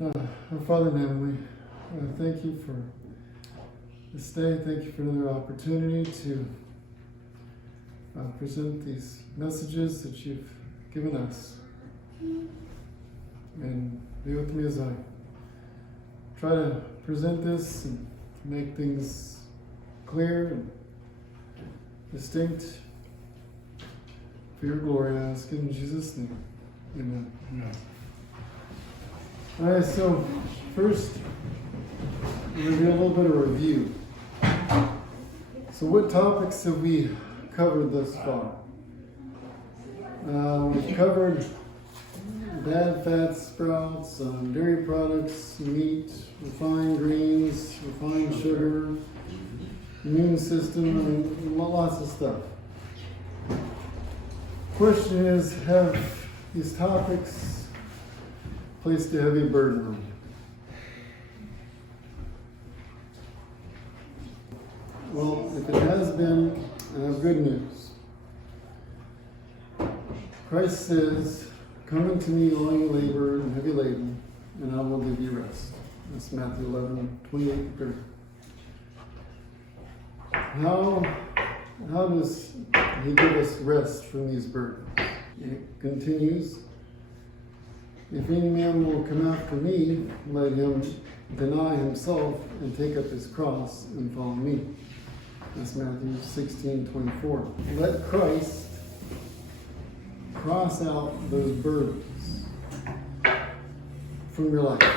Our Father in heaven, we thank you for this day. Thank you for another opportunity to present these messages that you've given us. And be with me as I try to present this and make things clear and distinct for your glory. I ask in Jesus' name. Amen. Amen. All right, so first, we're going to do a little bit of review. So what topics have we covered thus far? We've covered bad fat sprouts, dairy products, meat, refined greens, refined sugar, immune system, lots of stuff. Question is, have these topics placed a heavy burden on you? Well, if it has been, I have good news. Christ says, "Come unto me, all you labor and heavy laden, and I will give you rest." That's Matthew 11:28-30. How does he give us rest from these burdens? It continues, "If any man will come after me, let him deny himself and take up his cross and follow me." That's Matthew 16:24. Let Christ cross out those burdens from your life.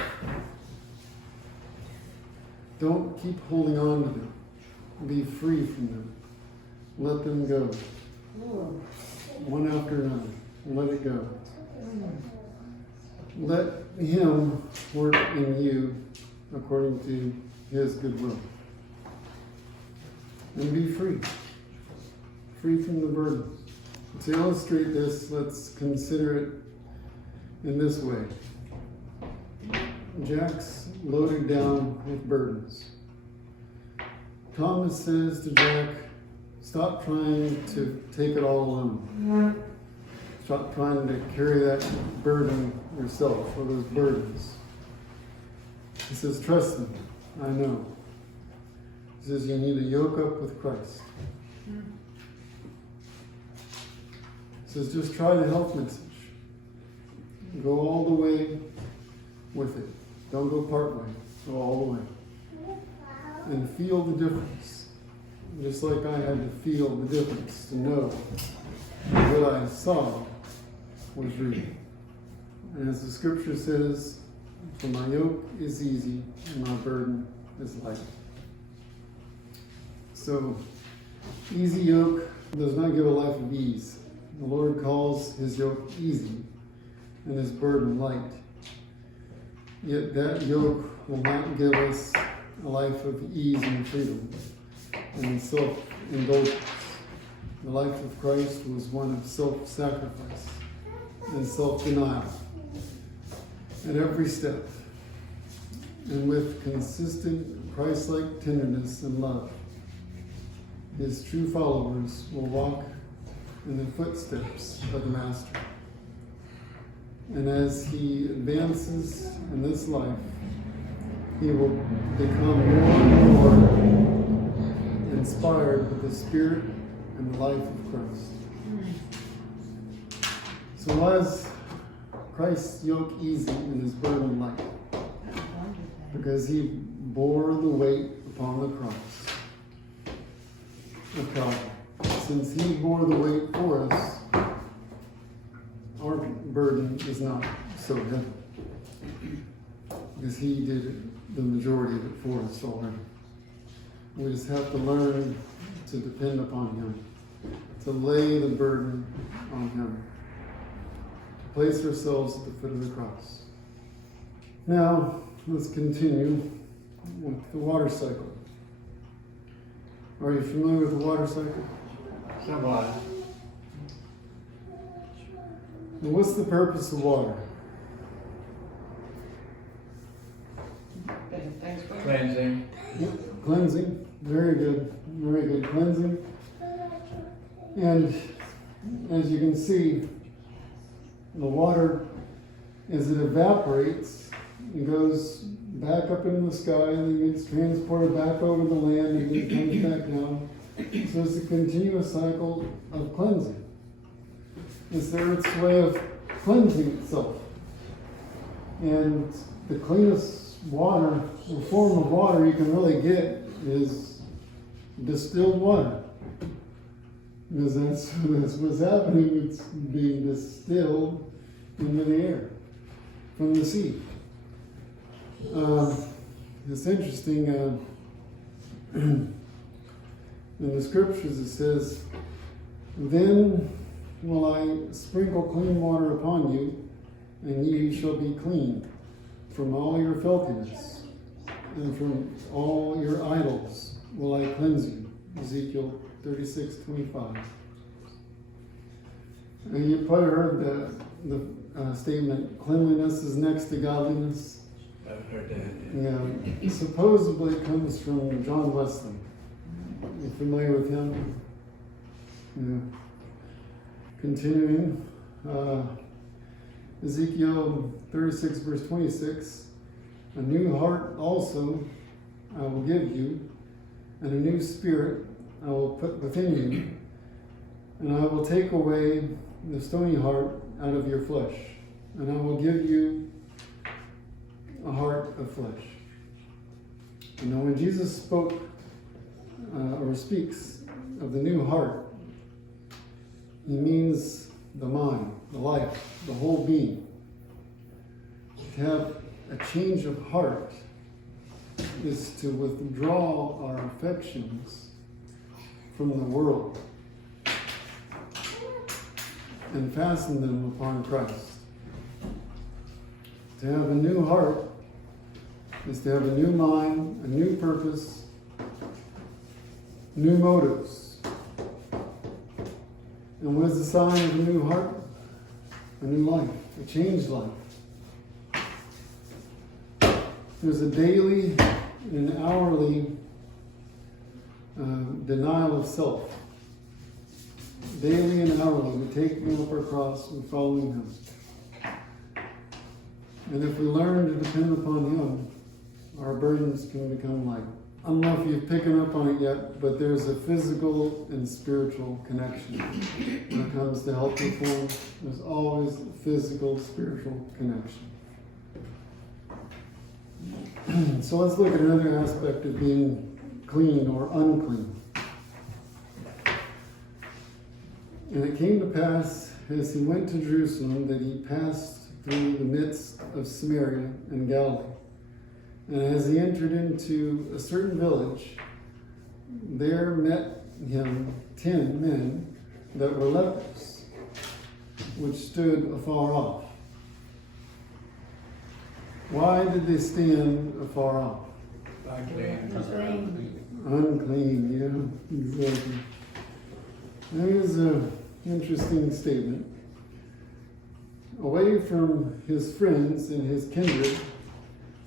Don't keep holding on to them. Be free from them. Let them go. One after another. Let it go. Let him work in you according to his good will. And be free. Free from the burden. To illustrate this, let's consider it in this way. Jack's loaded down with burdens. Thomas says to Jack, "Stop trying to take it all alone. Stop trying to carry that burden yourself, or those burdens." He says, "Trust me, I know." He says, "You need to yoke up with Christ." He says, "Just try the health message. Go all the way with it. Don't go part way. Go all the way. And feel the difference. Just like I had to feel the difference to know that what I saw was real." And as the scripture says, "For my yoke is easy and my burden is light." So, easy yoke does not give a life of ease. The Lord calls his yoke easy and his burden light. Yet that yoke will not give us a life of ease and freedom and self-indulgence. The life of Christ was one of self-sacrifice and self-denial at every step, and with consistent Christ-like tenderness and love. His true followers will walk in the footsteps of the Master. And as he advances in this life, he will become more and more inspired with the Spirit and the life of Christ. So was Christ's yoke easy and his burden light? Because he bore the weight upon the cross of Calvary. Since he bore the weight for us, our burden is not so heavy. Because he did the majority of it for us already. We just have to learn to depend upon him, to lay the burden on him, to place ourselves at the foot of the cross. Now, let's continue with the water cycle. Are you familiar with the water cycle? Somewhat. And what's the purpose of water? Cleansing. Cleansing. Very good. Very good. Cleansing. And as you can see, the water, as it evaporates It goes back up into the sky, and then gets transported back over the land, and then comes back down. So it's a continuous cycle of cleansing. It's the earth's way of cleansing itself. And the cleanest water, the form of water you can really get is distilled water. Because that's what's happening. It's being distilled into the air from the sea. It's interesting. In the scriptures it says, "Then will I sprinkle clean water upon you, and ye shall be clean from all your filthiness, and from all your idols will I cleanse you." Ezekiel 36:25. And you've probably heard the statement, "Cleanliness is next to godliness." I've heard that. Yeah, it supposedly comes from John Wesley. You familiar with him? Yeah. Continuing, Ezekiel 36 verse 26, "A new heart also I will give you, and a new spirit I will put within you, and I will take away the stony heart out of your flesh, and I will give you a heart of flesh." You know, when Jesus spoke or speaks of the new heart, he means the mind, the life, the whole being. To have a change of heart is to withdraw our affections from the world and fasten them upon Christ. To have a new heart is to have a new mind, a new purpose, new motives. And what is the sign of a new heart? A new life, a changed life. There's a daily and an hourly denial of self. Daily and hourly, we take up our cross and following Him. And if we learn to depend upon Him, our burdens can become light. I don't know if you've picked up on it yet, but there's a physical and spiritual connection when it comes to health reform. There's always a physical, spiritual connection. So let's look at another aspect of being clean or unclean. "And it came to pass, as he went to Jerusalem, that he passed through the midst of Samaria and Galilee. And as he entered into a certain village, there met him 10 men that were lepers, which stood afar off." Why did they stand afar off? Unclean, yeah, exactly. That is an interesting statement. Away from his friends and his kindred,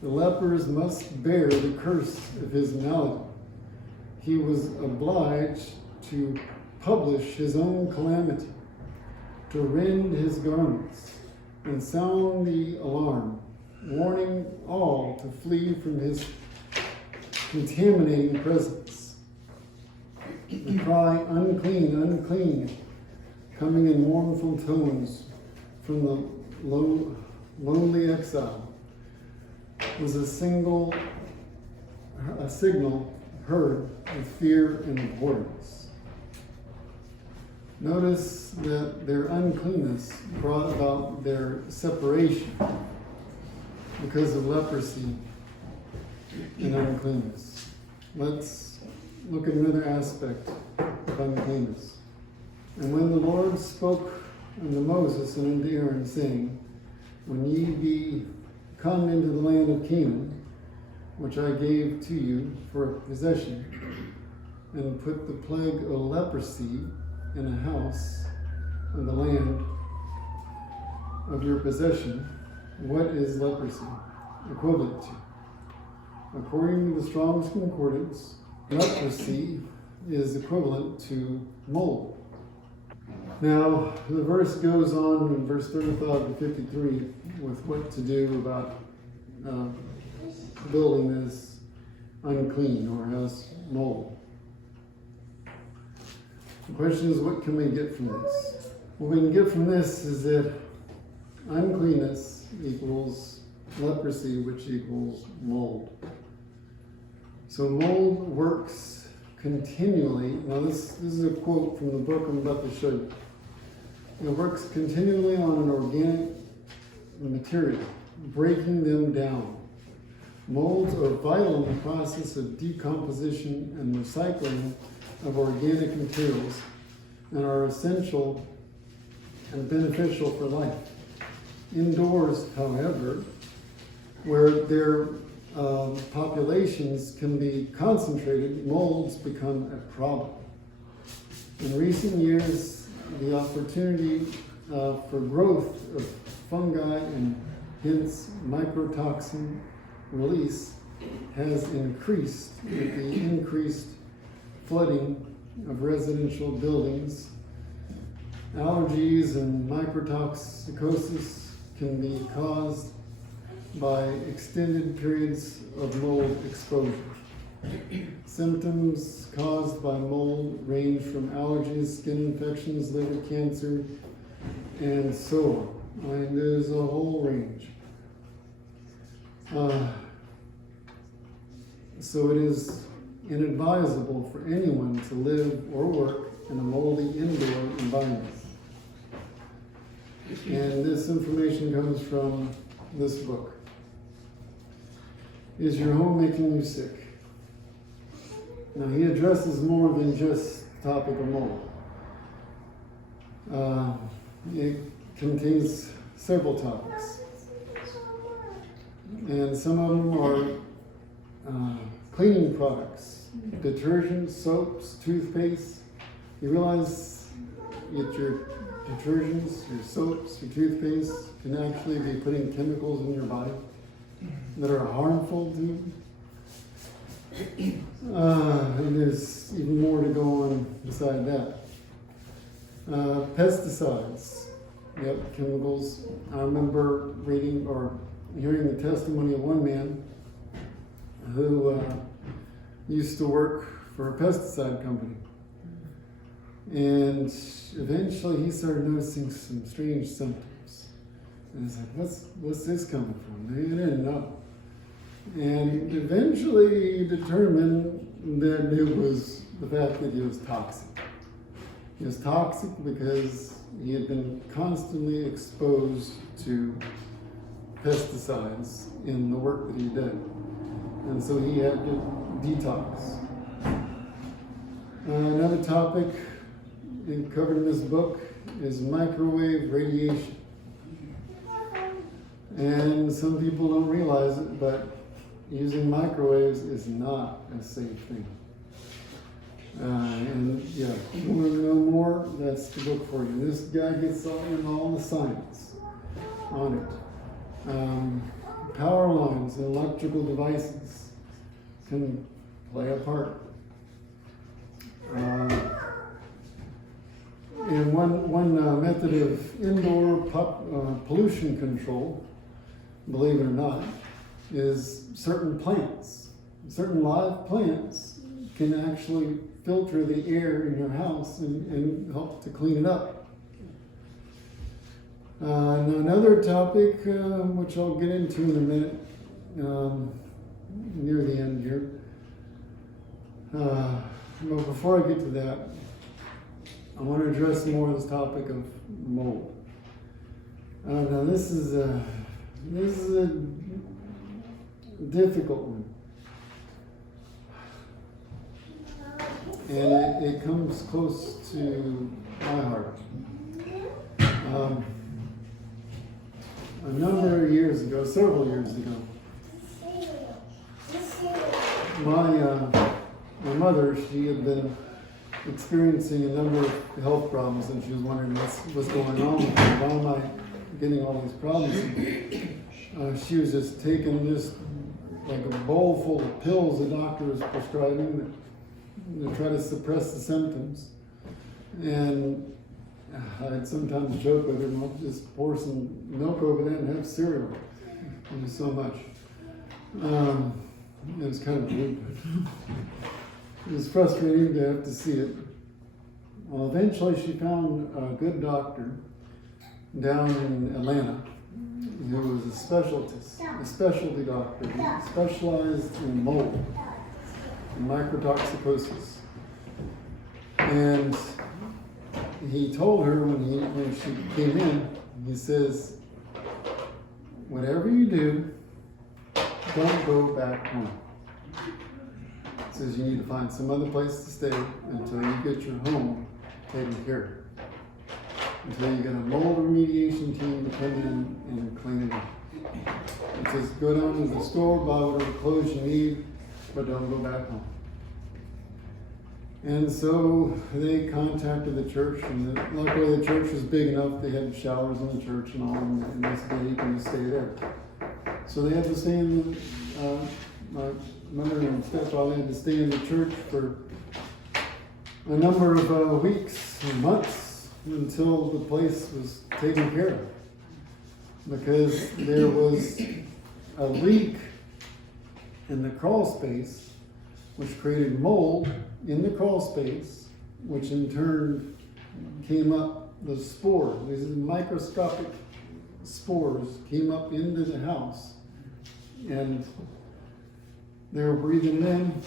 the lepers must bear the curse of his malady. He was obliged to publish his own calamity, to rend his garments, and sound the alarm, warning all to flee from his contaminating presence. The cry, "Unclean, unclean," coming in mournful tones from the lonely exile, was a signal heard with fear and abhorrence. Notice that their uncleanness brought about their separation because of leprosy and uncleanness. Let's look at another aspect of uncleanness. "And when the Lord spoke unto Moses and unto Aaron, saying, When ye be come into the land of Canaan, which I gave to you for a possession, and put the plague of leprosy in a house in the land of your possession." What is leprosy equivalent to? According to the Strong's Concordance, leprosy is equivalent to mold. Now, the verse goes on in verse 35 to 53 with what to do about building is unclean or has mold. The question is, what can we get from this? What we can get from this is that uncleanness equals leprosy, which equals mold. So mold works continually. Now this is a quote from the book I'm about to show you. It works continually on an organic material, breaking them down. Molds are vital in the process of decomposition and recycling of organic materials and are essential and beneficial for life. Indoors, however, where their populations can be concentrated, molds become a problem. In recent years, the opportunity for growth of fungi and hence mycotoxin release has increased with the increased flooding of residential buildings. Allergies and microtoxicosis can be caused by extended periods of mold exposure. Symptoms caused by mold range from allergies, skin infections, liver cancer, and so on. And there's a whole range. So it is inadvisable for anyone to live or work in a moldy indoor environment. And this information comes from this book. Is your home making you sick? Now he addresses more than just the topic of mold. It contains several topics. And some of them are cleaning products, detergent, soaps, toothpaste. You realize that your detergents, your soaps, your toothpaste can actually be putting chemicals in your body that are harmful to you. And there's even more to go on beside that. Pesticides, yep, chemicals. I remember reading or hearing the testimony of one man who used to work for a pesticide company. And eventually he started noticing some strange symptoms. And he's like, what's this coming from? He didn't know. And eventually he determined that it was the fact that he was toxic. He was toxic because he had been constantly exposed to pesticides in the work that he did. And so he had to detox. Another topic covered in this book is microwave radiation. And some people don't realize it, but using microwaves is not a safe thing. And yeah, if you want to know more, that's the book for you. This guy gets all the science on it. Power lines and electrical devices can play a part. And one method of indoor pollution control, believe it or not, is certain plants. Certain live plants can actually filter the air in your house and help to clean it up. Another topic, which I'll get into in a minute, near the end here. But before I get to that, I want to address more of this topic of mold. Now this is a difficult one. And it comes close to my heart. A number of years ago, several years ago, my mother, she had been experiencing a number of health problems, and she was wondering what's going on with me. Why am I getting all these problems? She was just taking just like a bowl full of pills the doctor was prescribing to try to suppress the symptoms. And I'd sometimes joke with her, just pour some milk over that and have cereal. Thank you so much. It was kind of weird, but it was frustrating to have to see it. Well, eventually she found a good doctor down in Atlanta who was a specialty doctor, who specialized in mold and microtoxicosis. And he told her when she came in, he says, whatever you do, don't go back home. He says you need to find some other place to stay until you get your home taken care of. Until you get a mold remediation team to come in and clean it up. It says go down to the store, buy whatever clothes you need, but don't go back home. And so they contacted the church, and luckily the church was big enough, they had showers in the church and all, and they said you can just stay there. So they had to stay in my mother and stepfather had to stay in the church for a number of weeks and months until the place was taken care of. Because there was a leak in the crawl space, which created mold in the crawl space, which in turn came up, the spores, these microscopic spores came up into the house, and they were breathing in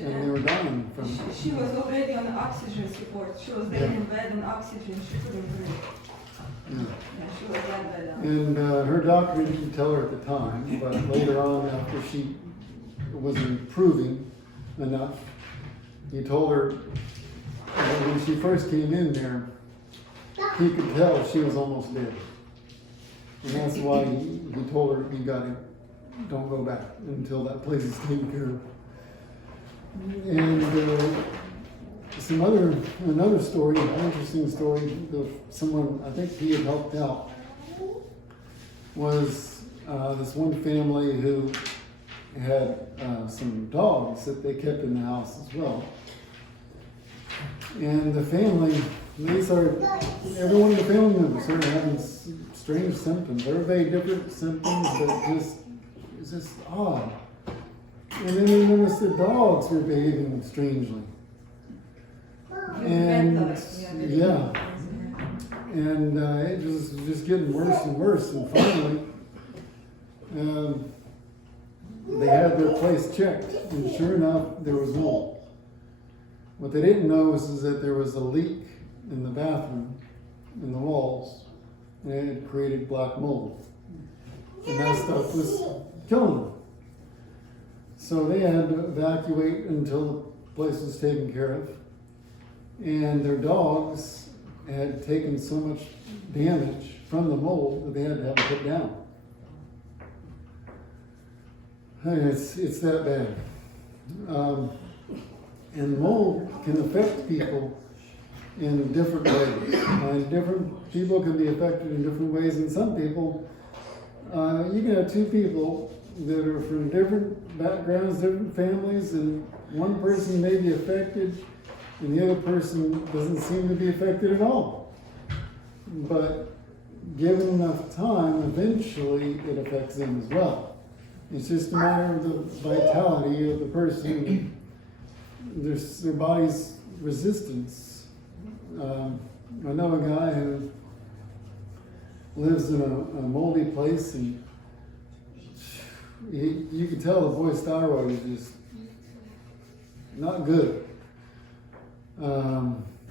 and they were dying from it. She was already on oxygen support. She was there in bed on oxygen. She couldn't breathe. Yeah. Yeah, she was that bad. And her doctor didn't tell her at the time, but later on, after she was improving enough, he told her that when she first came in there, he could tell she was almost dead. And that's why he told her, don't go back until that place is taken care of. And another story, an interesting story of someone I think he had helped out was this one family who had some dogs that they kept in the house as well. And the family, every one of the family members started having strange symptoms, very different symptoms, but it's just odd. And then they noticed the dogs were behaving strangely. And yeah, and it was just getting worse and worse. And finally, they had their place checked, and sure enough, there was mold. What they didn't know is that there was a leak in the bathroom, in the walls, and it had created black mold. And that stuff was killing them. So they had to evacuate until the place was taken care of. And their dogs had taken so much damage from the mold that they had to have it put down. It's that bad. And mold can affect people in different ways. And different people can be affected in different ways. And some people, you can have two people that are from different backgrounds, different families, and one person may be affected and the other person doesn't seem to be affected at all. But given enough time, eventually it affects them as well. It's just a matter of the vitality of the person, their body's resistance. I know a guy who lives in a moldy place, and you can tell the boy's thyroid is just not good.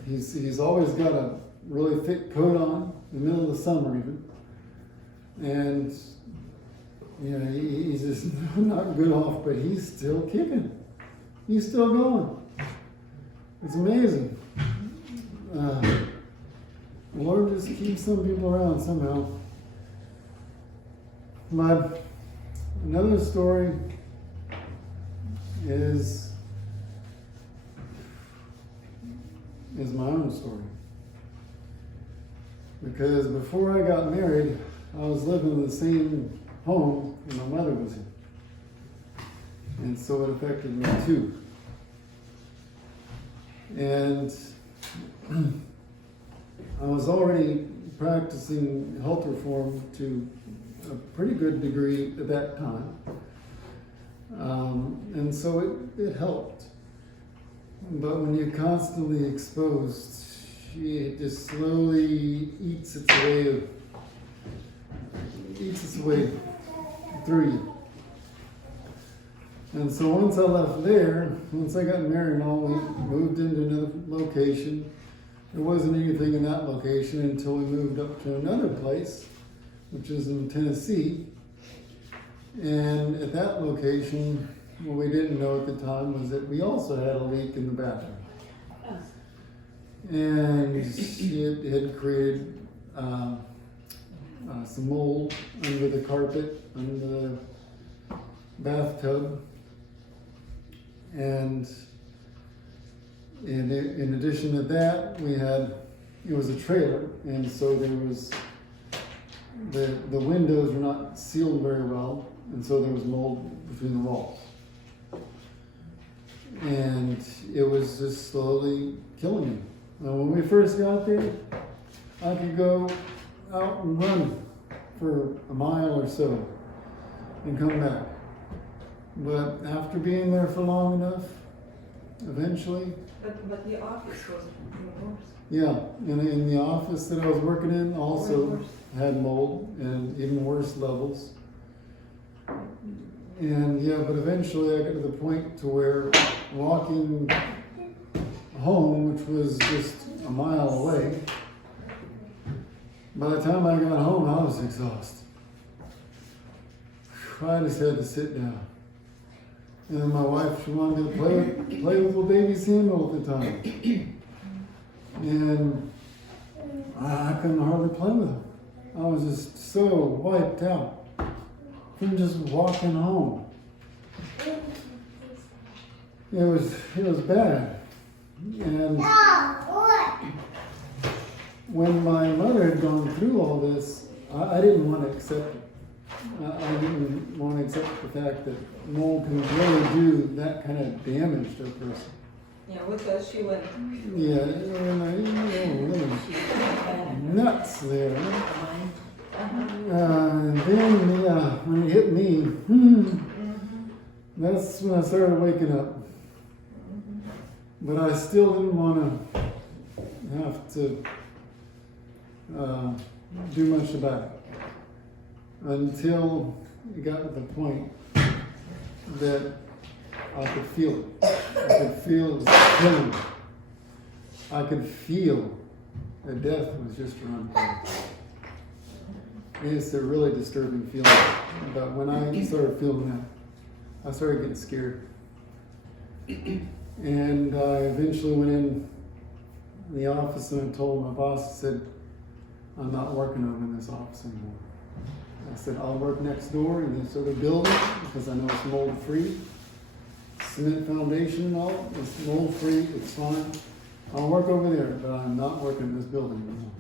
He's always got a really thick coat on in the middle of the summer even. And he's just not good off, but he's still kicking. He's still going. It's amazing. The Lord just keeps some people around somehow. But another story is my own story. Because before I got married, I was living in the same home that my mother was in. And so it affected me too. And I was already practicing health reform to a pretty good degree at that time. And so it helped. But when you're constantly exposed, it just slowly eats its way through you. And so once I left there, once I got married and all, we moved into another location. There wasn't anything in that location until we moved up to another place, which is in Tennessee. And at that location, what we didn't know at the time was that we also had a leak in the bathroom. And it had created some mold under the carpet, under the bathtub. And in addition to that, it was a trailer, and so there was, the windows were not sealed very well, and so there was mold between the walls. And it was just slowly killing me. Now, when we first got there, I could go out and run for a mile or so and come back. But after being there for long enough, eventually, But the office was even worse. yeah, in the office that I was working in also Worse. had mold and even worse levels. And yeah, but eventually I got to the point to where walking home, which was just a mile away, by the time I got home, I was exhausted. I just had to sit down. And then my wife, she wanted me to play with little baby Samuel at the time. And I couldn't hardly play with him. I was just so wiped out from just walking home. It was bad. And when my mother had gone through all this, I didn't want to accept it. I didn't want to accept the fact that mold can really do that kind of damage to a person. Yeah, because she went. Yeah, really nuts there. And then, when it hit me, that's when I started waking up. But I still didn't want to have to do much about it until it got to the point that I could feel it. I could feel it was killing me. I could feel that death was just around the corner. It's a really disturbing feeling. But when I started feeling that, I started getting scared. And I eventually went in the office and I told my boss, I said, I'm not working over in this office anymore. I said, I'll work next door in this other building because I know it's mold free. Cement foundation and all, it's mold free, it's fine. I'll work over there, but I'm not working in this building anymore.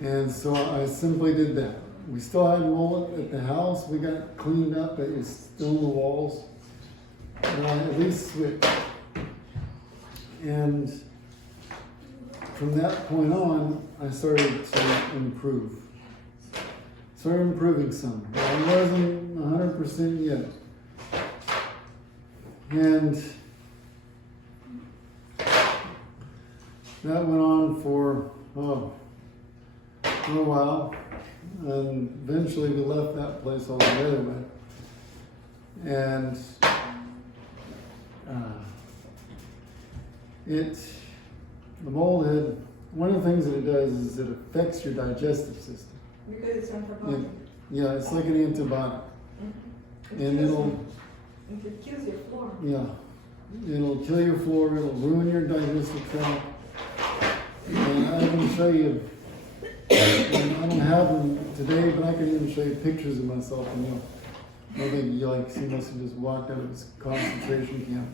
And so I simply did that. We still had mold at the house. We got cleaned up, but it's still in the walls. And I at least switched. And from that point on, I started to improve. Started improving some. I wasn't 100% yet. And that went on for a while. And eventually we left that place altogether. And the mold head, one of the things that it does is it affects your digestive system. Because it's antibiotic. Yeah, it's like an antibiotic. And It kills your flora. Yeah, it'll kill your flora, it'll ruin your digestive tract. And I can show you, I don't have them today, but I can even show you pictures of myself and you'll think you like, he must have just walked out of his concentration camp.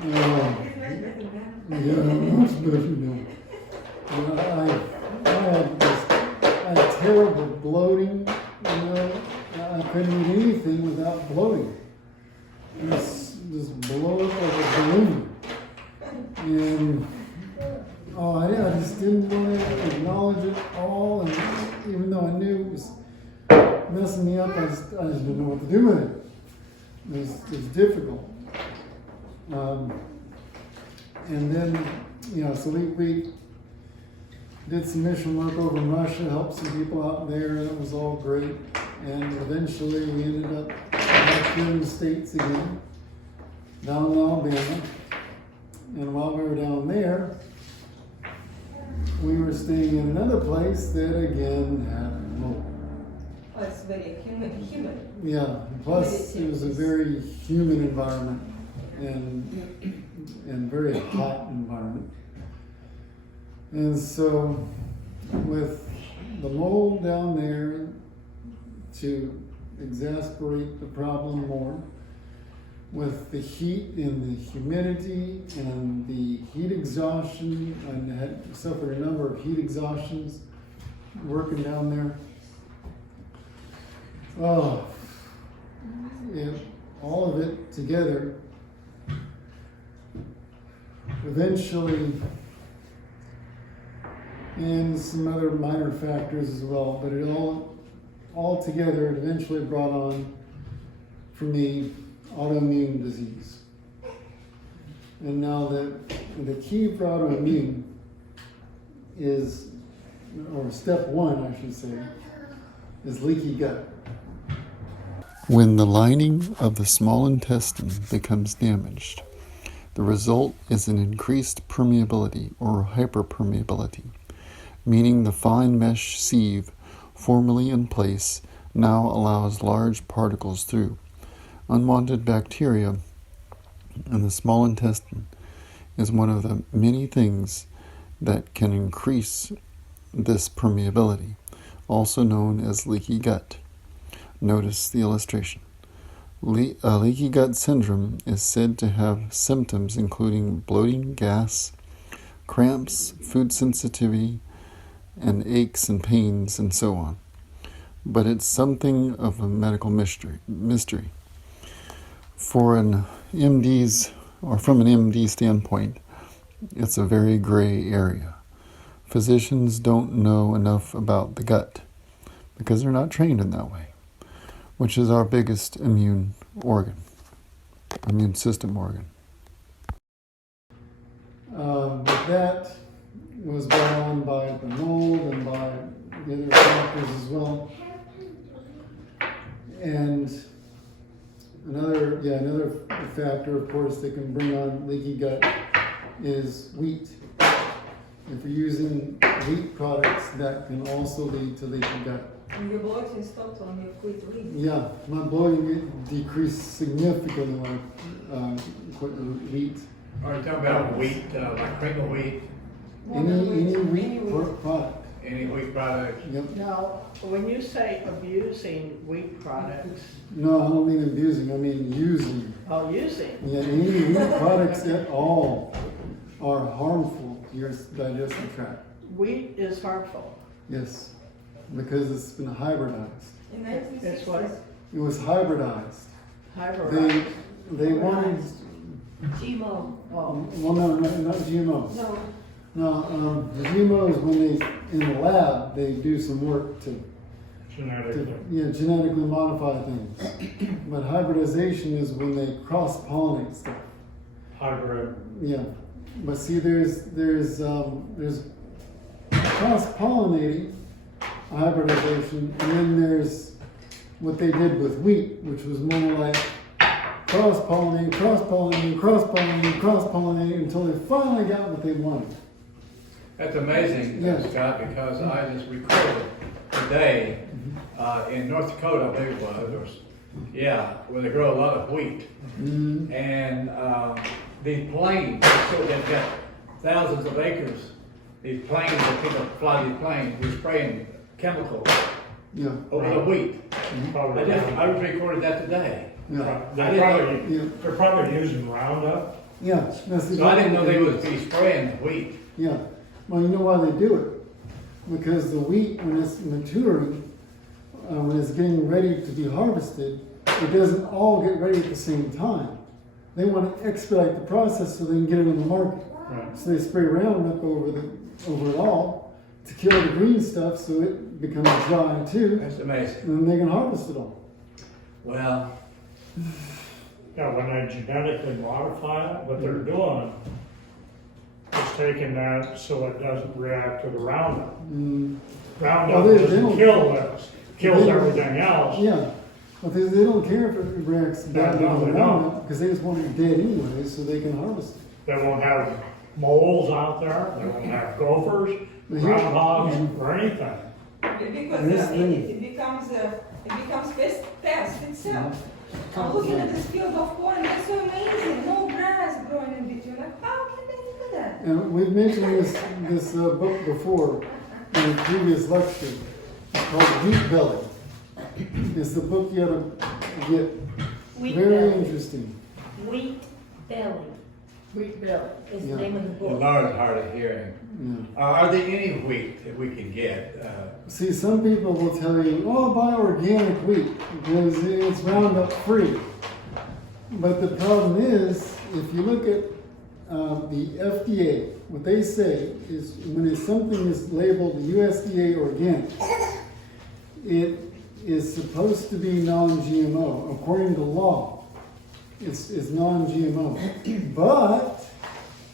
Yeah, much better now. I had terrible bloating, I couldn't eat anything without bloating. Just bloated like a balloon. And I just didn't want to acknowledge it all, and even though I knew it was messing me up. I just didn't know what to do with it. It was difficult. And then, so we did some mission work over in Russia, helped some people out there. That was all great. And eventually we ended up back here in the States again, down in Alabama. And while we were down there, we were staying in another place that again had mold. Oh, it's very humid. Yeah, plus it was a very humid environment and very hot environment. And so with the mold down there, to exasperate the problem more, with the heat and the humidity and the heat exhaustion, and I had suffered a number of heat exhaustions working down there. Oh, yeah, all of it together eventually, and some other minor factors as well, but it all together, it eventually brought on, for me, autoimmune disease. And now the key for autoimmune is, or step one, I should say, is leaky gut. When the lining of the small intestine becomes damaged, the result is an increased permeability or hyperpermeability, meaning the fine mesh sieve formerly in place now allows large particles through. Unwanted bacteria in the small intestine is one of the many things that can increase this permeability, also known as leaky gut. Notice the illustration. Leaky gut syndrome is said to have symptoms including bloating, gas, cramps, food sensitivity, and aches and pains, and so on. But it's something of a medical mystery. From an MD standpoint, it's a very gray area. Physicians don't know enough about the gut because they're not trained in that way, which is our biggest immune system organ. But that was brought on by the mold and by the other factors as well. And another factor, of course, that can bring on leaky gut is wheat. If you're using wheat products, that can also lead to leaky gut. And your bloating stopped when you quit wheat. Yeah, my bloating decreased significantly when I quit wheat. Are you talking about wheat, like crinkle wheat, Any wheat product. any wheat product? Yep. Now, when you say abusing wheat products, No, I don't mean abusing, I mean using. using, Yeah, any wheat products at all are harmful to your digestive tract. wheat is harmful. Yes, because it's been hybridized. In 1960s. It's what? It was hybridized. Hybridized. They wanted, GMO. Oh, well, no, not GMO. No. No, the GMO is when they, in the lab, they do some work to genetically modify things. But hybridization is when they cross-pollinate stuff. Hybrid. Yeah, but see, there's cross-pollinating hybridization, and then there's what they did with wheat, which was more like cross-pollinating until they finally got what they wanted. That's amazing, Yes. Scott, because I just recorded today in North Dakota, I think it was, where they grow a lot of wheat. Mm-hmm. And these planes, so they've got thousands of acres. These planes, that people fly these planes, we're spraying chemicals Yeah, over the wheat. Probably. I recorded that today. yeah, They're probably using Roundup. yeah. That's So I didn't know they exactly would be spraying wheat. Yeah, well, you know why they do it? Because the wheat, when it's maturing, when it's getting ready to be harvested, it doesn't all get ready at the same time. They want to expedite the process so they can get it on the market. Right. So they spray Roundup over it all to kill the green stuff so it becomes dry too, That's amazing. and then they can harvest it all. Well, Yeah, when they genetically modify it, what they're doing is taking that so it doesn't react to the Roundup. Mm, Roundup Well, they doesn't don't- kill this, kills they- everything else. yeah, but they don't care if it reacts badly No, to they the don't. Roundup, because they just want it dead anyway, so they can harvest it. They won't have moles out there, they won't have gophers, But here- groundhogs, or anything. Because And this thing- it becomes pest itself. I'm looking at this field of corn, that's so amazing, no grass growing in between, like, how can they do that? And we've mentioned this book before in a previous lecture. It's called Wheat Belly. It's the book you ought to get. Wheat Very belly. interesting. Wheat belly Wheat belly. is Yeah. the name of the the book. Lord is hard of hearing. Yeah. Are there any wheat that we can get? See, some people will tell you, oh, buy organic wheat because it's Roundup free. But the problem is, if you look at the FDA, what they say is when something is labeled USDA organic, it is supposed to be non-GMO. According to law, it's non-GMO. But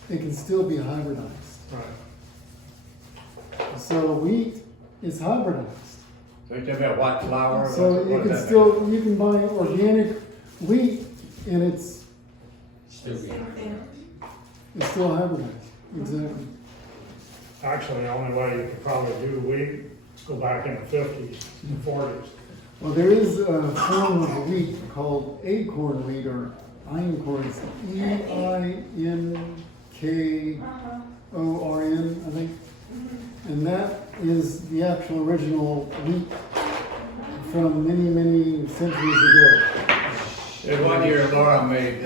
it can still be hybridized. Right. So wheat is hybridized. So you're talking about white flour? So what you can does that still, you can buy organic wheat and it's Same thing. still hybridized. Exactly. Actually, the only way you could probably do wheat is go back in the 50s and 40s. Well, there is a form of wheat called acorn wheat or einkorn. It's EINKORN, I think. And that is the actual original wheat from many, many centuries ago. There's one year Laura made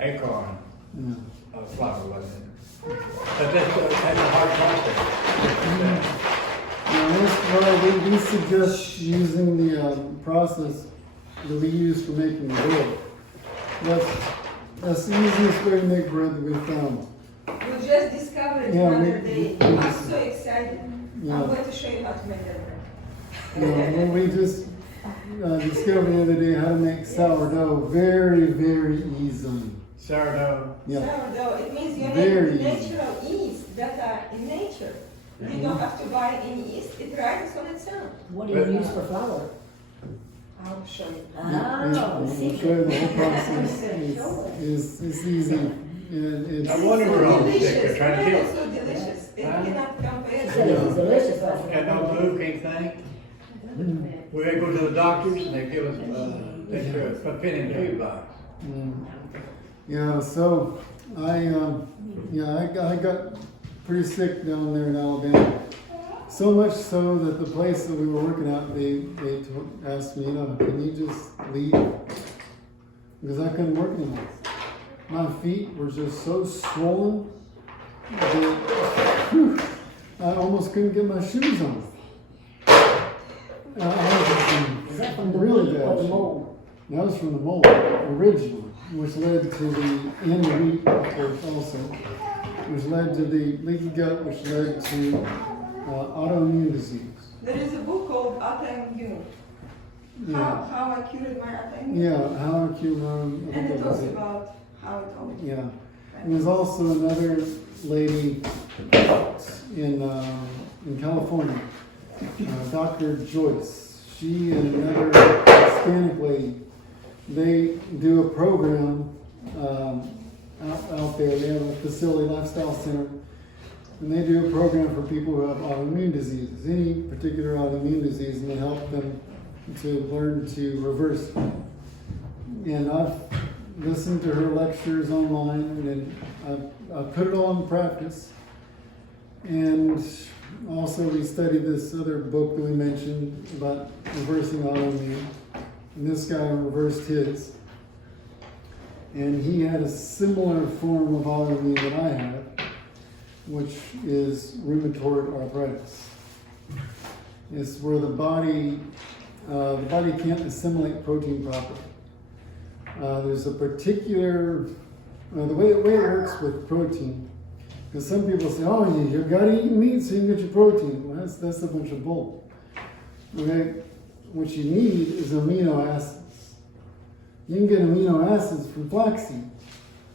acorn Yeah. flour, wasn't it? But that's a hard process. Now, that's why we suggest using the process that we use for making bread. That's the easiest way to make bread that we found. We just discovered it Yeah, the we- other day. I'm so excited. Yeah. I'm going to show you how to make that bread. When we just discovered the other day how to make sourdough very, very easily. Sourdough. Yeah. Sourdough, it means you Very need easy. natural yeast that are in nature. You don't have to buy any yeast, it rises on its own. What do you use for flour? I'll show you. Oh, We'll show you secret. the whole process. It's easy. And it's, I wonder we're all sick. Delicious, They're trying to bread get is so delicious, it Huh? cannot compare. She said it was delicious. got no glue, can't think. We go to the doctors and they give us a pin and tube box. yeah, so I got pretty sick down there in Alabama. So much so that the place that we were working at, they asked me, can you just leave? Because I couldn't work anymore. My feet were just so swollen that I almost couldn't get my shoes on. I was Is that from in the really wheat bad or the shape. mold? That was from the mold originally, which led to the end wheat, of course, also, which led to the leaky gut, which led to autoimmune disease. There is a book called Autoimmune. Yeah, How I cured my autoimmune. yeah, how acute And it talks about how it all. Yeah, and there's also another lady in California, Dr. Joyce. She and another Hispanic lady, they do a program out there. They have a facility, lifestyle center, and they do a program for people who have autoimmune diseases, any particular autoimmune disease, and they help them to learn to reverse it. And I've listened to her lectures online, and I've put it all in practice. And also we studied this other book that we mentioned about reversing autoimmune. And this guy reversed his. And he had a similar form of autoimmune that I have, which is rheumatoid arthritis. It's where the body can't assimilate protein properly. There's a particular, the way it works with protein Because some people say, oh, you gotta eat meat so you can get your protein. Well, that's a bunch of bull. Okay? What you need is amino acids. You can get amino acids from flaxseed.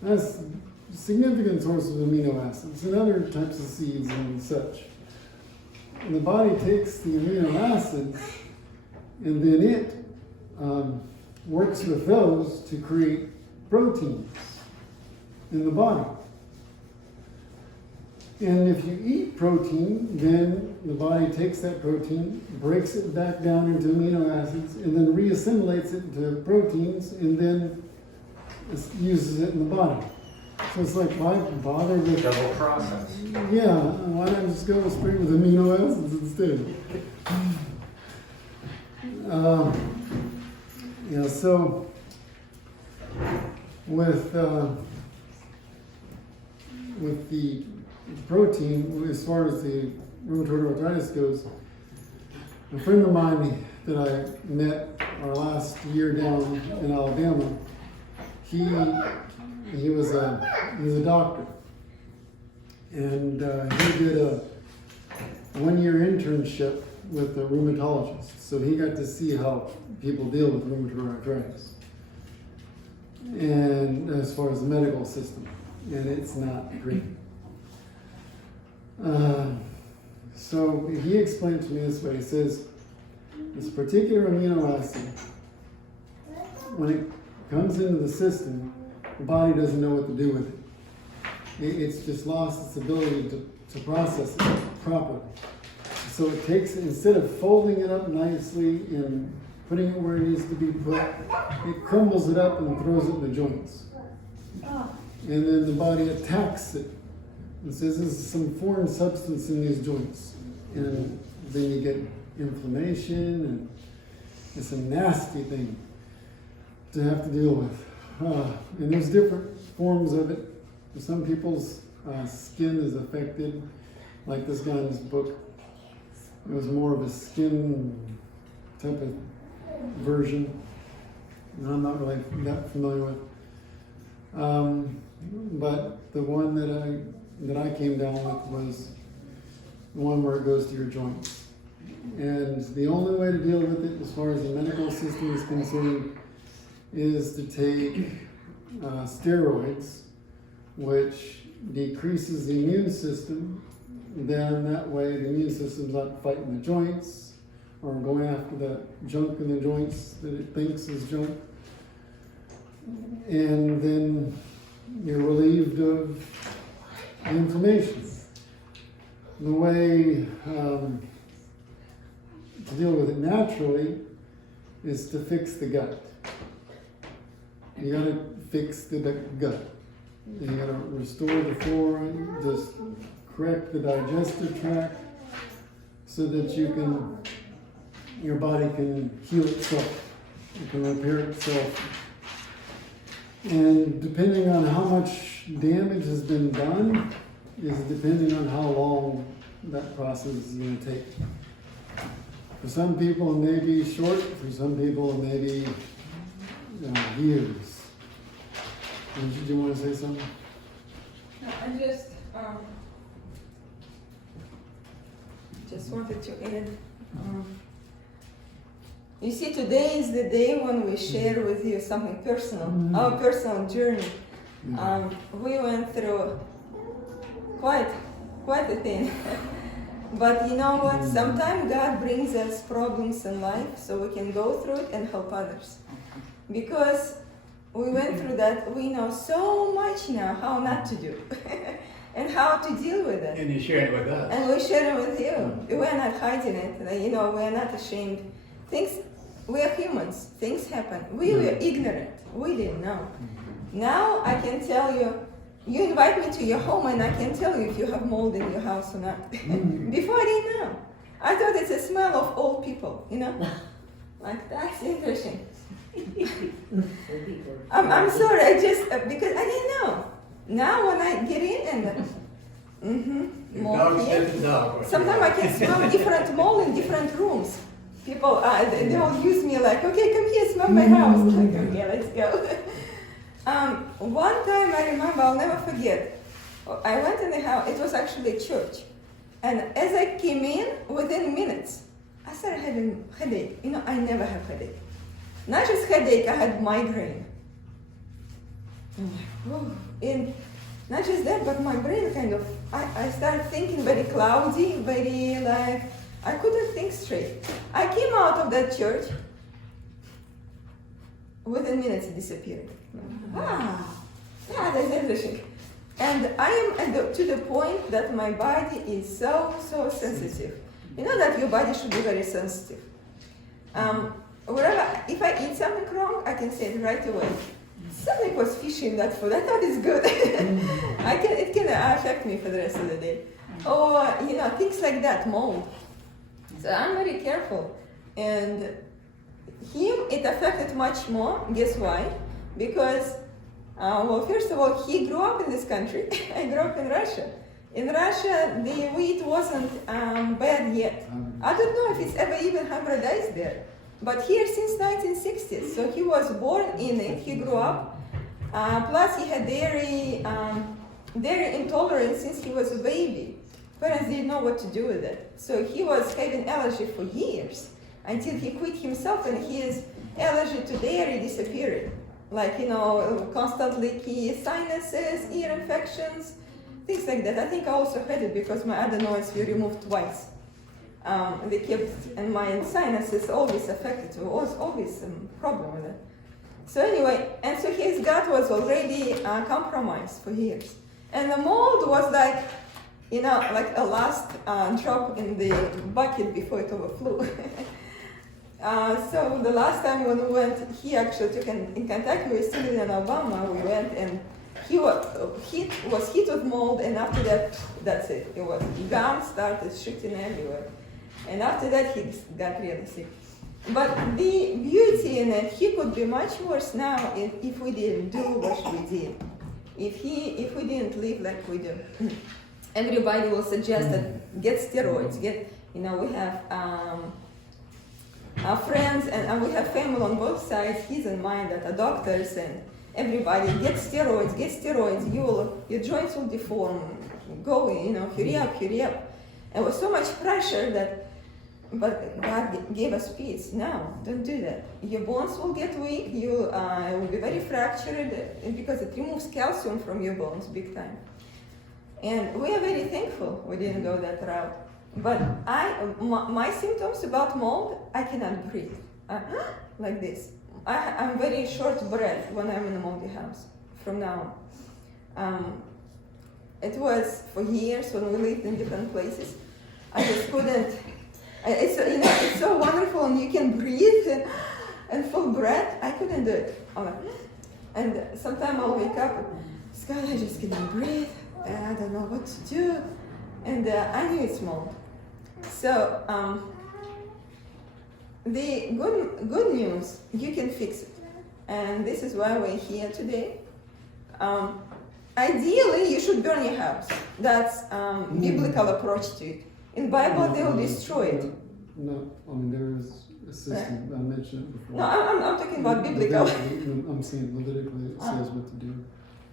That's a significant source of amino acids and other types of seeds and such. And the body takes the amino acids and then it works with those to create proteins in the body. And if you eat protein, then the body takes that protein, breaks it back down into amino acids, and then reassimilates it into proteins, and then uses it in the body. So it's like, why bother with... Double process. Yeah, why not just go straight with amino acids instead? Yeah, so with the protein, as far as the rheumatoid arthritis goes, a friend of mine that I met our last year down in Alabama, he was a doctor, and he did a 1-year internship with a rheumatologist. So he got to see how people deal with rheumatoid arthritis, and as far as the medical system, and it's not great. So he explained to me this way. He says, this particular amino acid, when it comes into the system, the body doesn't know what to do with it. It's just lost its ability to process it properly. So it takes, instead of folding it up nicely and putting it where it needs to be put, it crumbles it up and throws it in the joints. And then the body attacks it and says there's some foreign substance in these joints. And then you get inflammation, and it's a nasty thing to have to deal with. And there's different forms of it. Some people's skin is affected, like this guy in this book. It was more of a skin type of version, and I'm not really that familiar with. But the one that I came down with was the one where it goes to your joints. And the only way to deal with it, as far as the medical system is concerned, is to take steroids, which decreases the immune system. Then that way the immune system's not fighting the joints or going after that junk in the joints that it thinks is junk. And then you're relieved of inflammation. The way to deal with it naturally is to fix the gut. You gotta fix the gut. You gotta restore the flora, just correct the digestive tract so that your body can heal itself. It can repair itself. And depending on how much damage has been done is depending on how long that process is going to take. For some people it may be short, for some people it may be years. Do you want to say something? No, I just wanted to add. You see, today is the day when we share with you something personal, our personal journey. We went through quite a thing. But you know what? Sometimes God brings us problems in life so we can go through it and help others. Because we went through that, we know so much now how not to do and how to deal with it. And you share it with us. And we share it with you. We're not hiding it. You know, we're not ashamed. We are humans. Things happen. We were ignorant. We didn't know. Now I can tell you, you invite me to your home and I can tell you if you have mold in your house or not. Before I didn't know. I thought it's a smell of old people, you know? Like, that's interesting. I'm sorry, because I didn't know. Now when I get in and, mold here. Sometimes I can smell different mold in different rooms. People, they all use me like, okay, come here, smell my house. Like, okay, let's go. One time I remember, I'll never forget. I went in the house. It was actually a church, and as I came in, within minutes, I started having headache. You know, I never have headache. Not just headache, I had migraine. I'm like, whoa. And not just that, but my brain kind of, I started thinking very cloudy, very like, I couldn't think straight. I came out of that church, within minutes it disappeared. Ah, yeah, that's interesting. And I am to the point that my body is so sensitive. You know that your body should be very sensitive. Wherever, if I eat something wrong, I can say it right away. Something was fishy in that food. I thought it's good. It can affect me for the rest of the day. Or things like that, mold. So I'm very careful. And him, it affected much more. Guess why? Because, first of all, he grew up in this country. I grew up in Russia. In Russia, the wheat wasn't bad yet. I don't know if it's ever even hybridized there. But here since 1960s, so he was born in it, he grew up. Plus he had dairy intolerance since he was a baby. Parents didn't know what to do with it. So he was having allergy for years until he quit himself and his allergy to dairy disappeared. Like, constant leaky sinuses, ear infections, things like that. I think I also had it because my adenoids were removed twice. They kept, and my sinuses always affected, so was always some problem with it. So anyway, and so his gut was already compromised for years. And the mold was like, like a last drop in the bucket before it overflew. So the last time when we went, he actually took in Kentucky, we were still in Alabama, we went and he was hit with mold, and after that, that's it. It was gum started shooting everywhere. And after that, he got really sick. But the beauty in it, he could be much worse now if we didn't do what we did. If we didn't live like we do. Everybody will suggest that get steroids. We have our friends and we have family on both sides. He's in mind that are doctors and everybody get steroids. Your joints will deform. Go, hurry up. And with so much pressure but God gave us peace. No, don't do that. Your bones will get weak. You will be very fractured because it removes calcium from your bones big time. And we are very thankful we didn't go that route. But my symptoms about mold, I cannot breathe. Like this. I'm very short breath when I'm in a moldy house from now on. It was for years when we lived in different places. I just couldn't. It's so wonderful and you can breathe and full breath. I couldn't do it. And sometimes I'll wake up and, Scott, I just cannot breathe. And I don't know what to do. And I knew it's mold. So the good news, you can fix it. And this is why we're here today. Ideally, you should burn your house. That's biblical approach to it. In Bible, they will destroy it. No, there is a system. I mentioned it before. No, I'm talking about biblical. I'm saying levitically it says what to do.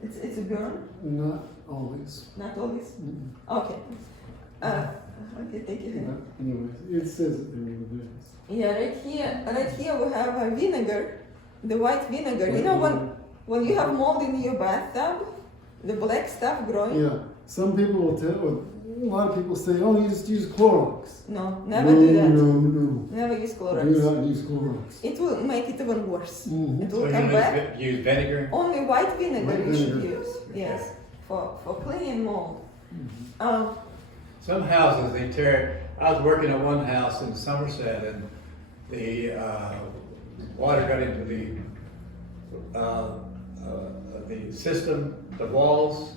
It's a burn? Not always. Not always? Mm-mm. Okay. Okay, thank you. But anyways, it says it there in Leviticus. Yeah, right here we have a vinegar, the white vinegar. When you have mold in your bathtub, the black stuff growing? Yeah. Some people will a lot of people say, oh, you just use Clorox. No, never do that. No. Never use Do Clorox. not use Clorox. It will make it even worse. Mm-hmm. It So will come back. you use vinegar? Only white vinegar White you should vinegar. use. Yes, for cleaning mold. Some houses, they tear. I was working at one house in Somerset, and the water got into the system, the walls.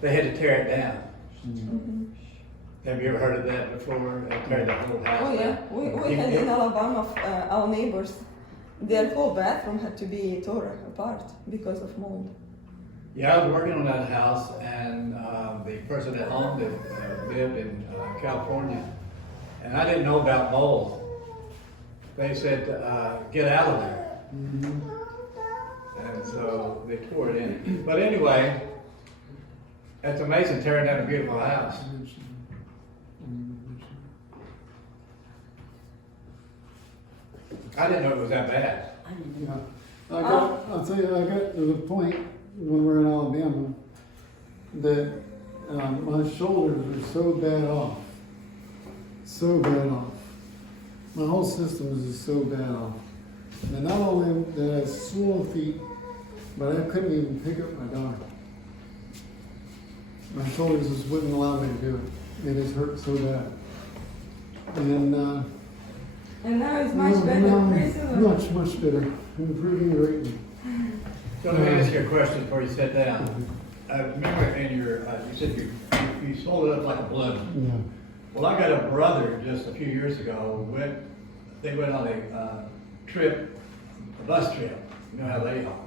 They had to tear it down. Mm-hmm. Have you ever heard of that before? They tear that whole house Oh yeah, down. we had in Alabama our neighbors, their whole bathroom had to be torn apart because of mold. Yeah, I was working on that house, and the person at home that lived in California, and I didn't know about mold. They said, get out of there. And so they tore it in. But anyway, It's amazing tearing down a beautiful house. I didn't know it was that bad. I didn't know. Yeah, I'll tell you, I got to the point when we were in Alabama that my shoulders were so bad off. My whole system was just so bad off. And not only did I have swollen feet, but I couldn't even pick up my daughter. My shoulders just wouldn't allow me to do it. They just hurt so bad. And And now it's much now better. Praise the I'm Lord. much better. Improving greatly. So let me ask you a question before you sit down. Remember in your, you said you sold it up like a balloon. Yeah. Well, I got a brother just a few years ago, they went on a trip, a bus trip, you know how they are.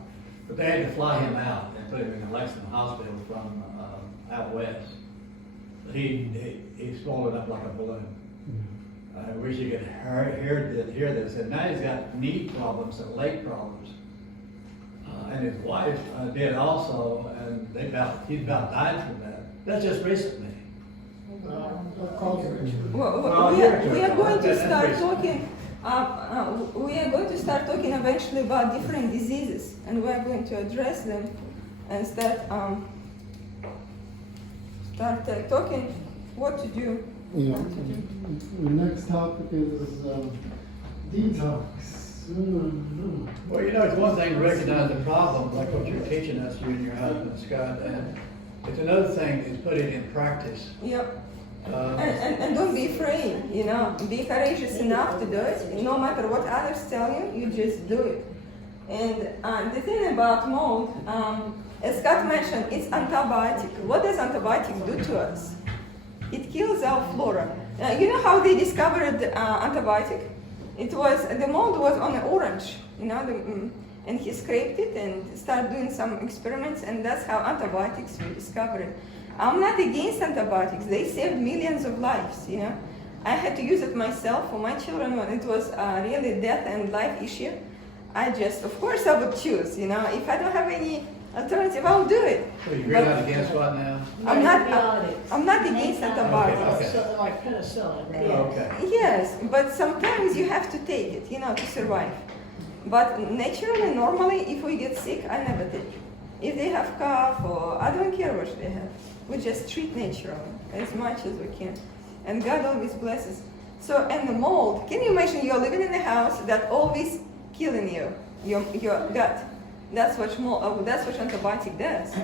But they had to fly him out and put him in the Lexington Hospital from out west. But he swallowed up like a balloon. I wish you could hear this. And now he's got knee problems and leg problems. And his wife did also, and he's about died from that. That's just recently. What caused it? Well, we are going to start talking. We are going to start talking eventually about different diseases, and we are going to address them and start talking what to do. Yeah. The next topic is detox. Well, you know, it's one thing to recognize the problem, like what you're teaching us, you and your husband, Scott, and it's another thing is put it in practice. Yep. And don't be afraid, you know, be courageous enough to do it. No matter what others tell you, you just do it. And the thing about mold, as Scott mentioned, it's antibiotic. What does antibiotic do to us? It kills our flora. You know how they discovered antibiotic? It was, the mold was on an orange, you know, and he scraped it and started doing some experiments, and that's how antibiotics were discovered. I'm not against antibiotics. They saved millions of lives, you know. I had to use it myself for my children when it was really death and life issue. Of course I would choose, you know. If I don't have any alternative, I'll do it. So you're not against what now? I'm not Antibiotics. against antibiotics. Okay. So, like penicillin, right? Okay. Yes, but sometimes you have to take it, you know, to survive. But naturally, normally, if we get sick, I never take it. If they have cough or I don't care what they have, we just treat naturally as much as we can. And God always blesses. So, and the mold, can you imagine you're living in a house that always killing your gut? That's what antibiotic does.